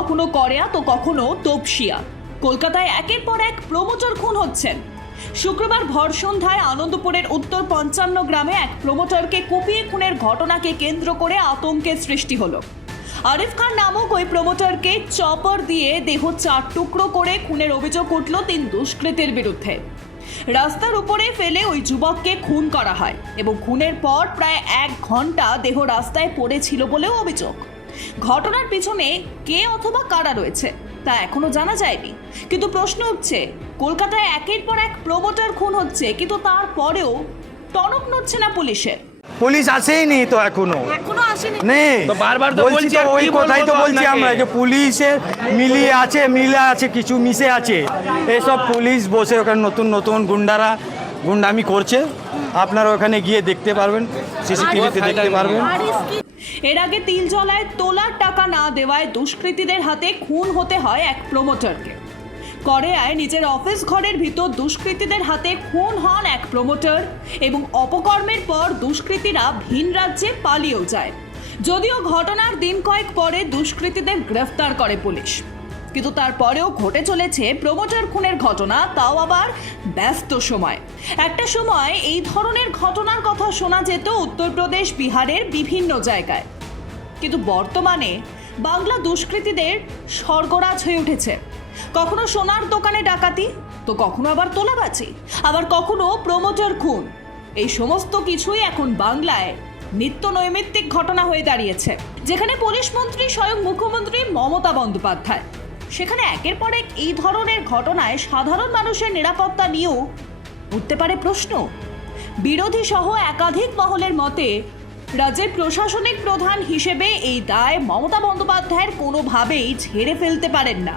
কখনো করেয়া তো কখনো তপসিয়া। কলকাতায় একের পর এক প্রমোটার খুন হচ্ছেন। শুক্রবার ভর সন্ধ্যায় আনন্দপুরের উত্তর পঞ্চান্ন গ্রামে এক প্রমোটারকে কুপিয়ে খুনের ঘটনাকে কেন্দ্র করে আতঙ্কের সৃষ্টি হলো। আরিফ খান নামক ওই প্রমোটারকে চপার দিয়ে দেহ চার টুকরো করে খুনের অভিযোগ উঠল তিন দুষ্কৃতের বিরুদ্ধে। রাস্তার উপরে ফেলে ওই যুবককে খুন করা হয় এবং খুনের পর প্রায় এক ঘণ্টা দেহ রাস্তায় পড়েছিল বলেও অভিযোগ। ঘটনার পিছনে কে অথবা কারা রয়েছে তা এখনও জানা যায়নি। কিন্তু প্রশ্ন উঠছে, কলকাতায় একের পর এক প্রমোটার খুন হচ্ছে, কিন্তু তারপরেও টনক নড়ছে না পুলিশের। পুলিশ আসেইনি তো এখনও। নেই তো বারবার তো বলছি বলছি, তো ওই কি কথাই তো তো বলছি আমরা যে পুলিশের মিলিয়ে আছে মিলে আছে কিছু মিশে আছে। এসব পুলিশ বসে ওখানে নতুন নতুন গুন্ডারা গুন্ডামি করছে। আপনারা ওখানে গিয়ে দেখতে পারবেন সিসিটিভিতে দেখতে পারবেন। এর আগে তিলজলায় তোলার টাকা না দেওয়ায় দুষ্কৃতীদের হাতে খুন হতে হয় এক প্রমোটারকে করেয়ায় নিজের অফিস ঘরের ভিতর দুষ্কৃতীদের হাতে খুন হন এক প্রমোটার এবং অপকর্মের পর দুষ্কৃতীরা ভিন রাজ্যে পালিয়েও যায়। যদিও ঘটনার দিন কয়েক পরে দুষ্কৃতীদের গ্রেফতার করে পুলিশ। কিন্তু তারপরেও ঘটে চলেছে প্রমোটার খুনের ঘটনা, তাও আবার ব্যস্ত সময়। একটা সময় এই ধরনের ঘটনার কথা শোনা যেত উত্তরপ্রদেশ, বিহারের বিভিন্ন জায়গায়। কিন্তু বর্তমানে বাংলা দুষ্কৃতীদের স্বর্গরাজ হয়ে উঠেছে। কখনো সোনার দোকানে ডাকাতি, তো কখনো আবার তোলাবাজি, আবার কখনো প্রমোটার খুন। এই সমস্ত কিছুই এখন বাংলায় নিত্য নৈমিত্তিক ঘটনা হয়ে দাঁড়িয়েছে, যেখানে পুলিশ মন্ত্রী স্বয়ং মুখ্যমন্ত্রী মমতা বন্দ্যোপাধ্যায়। সেখানে একের পর এক এই ধরনের ঘটনায় সাধারণ মানুষের নিরাপত্তা নিয়েও উঠতে পারে প্রশ্ন। বিরোধী সহ একাধিক মহলের মতে, রাজ্যের প্রশাসনিক প্রধান হিসেবে এই দায় মমতা বন্দ্যোপাধ্যায়ের কোনোভাবেই ঝেড়ে ফেলতে পারেন না।